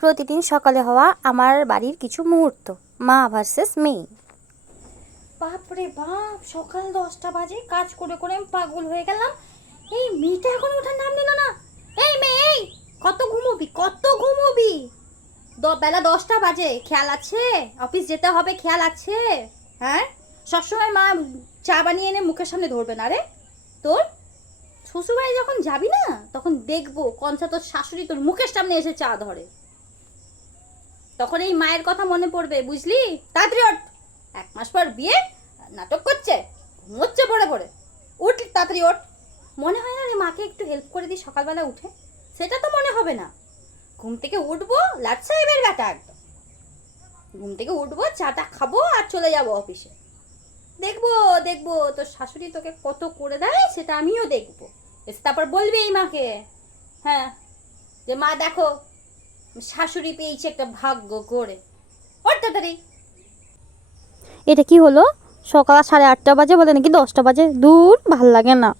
প্রতিদিন সকালে হওয়া আমার বাড়ির কিছু মুহূর্ত, মা ভার্সেস মেয়ে। বাপরে বাপ, সকাল 10টা বাজে, কাজ করে করে আমি পাগল হয়ে গেলাম। এই মেয়েটা এখন ওঠার নাম নিল না। এই মেয়ে, এই কত ঘুমোবি, কত ঘুমোবি? বেলা 10টা বাজে, খেয়াল আছে? অফিস যেতে হবে, খেয়াল আছে? হ্যাঁ, সবসময় মা চা বানিয়ে এনে মুখের সামনে ধরবে না রে তোর? শ্বশুরবাড়ি যখন যাবি না, তখন দেখবো কনসা তোর শাশুড়ি তোর মুখের সামনে এসে চা ধরে, তখন এই মায়ের কথা মনে পড়বে, বুঝলি? তাড়াতাড়ি ওঠ, 1 মাস পর বিয়ে, নাটক করছে, ঘুমোচ্ছে পড়ে পড়ে। উঠ, তাড়াতাড়ি ওঠ। মনে হয় না রে মাকে একটু হেল্প করে দিই সকালবেলা উঠে? সেটা তো মনে হবে না। ঘুম থেকে উঠবো, লাট সাহেবের বেটা একদম। ঘুম থেকে উঠবো, চাটা খাবো আর চলে যাবো অফিসে। দেখবো দেখবো তোর শাশুড়ি তোকে কত করে দেয়, সেটা আমিও দেখবো। এসে তারপর বলবি এই মাকে, হ্যাঁ, যে মা দেখো শাশুড়ি পেয়েছে একটা ভাগ্য করে। ওর তাড়াতাড়ি। এটা কি হলো? সকাল 8:30 বাজে বলে নাকি 10টা বাজে? দূর, ভাল লাগে না।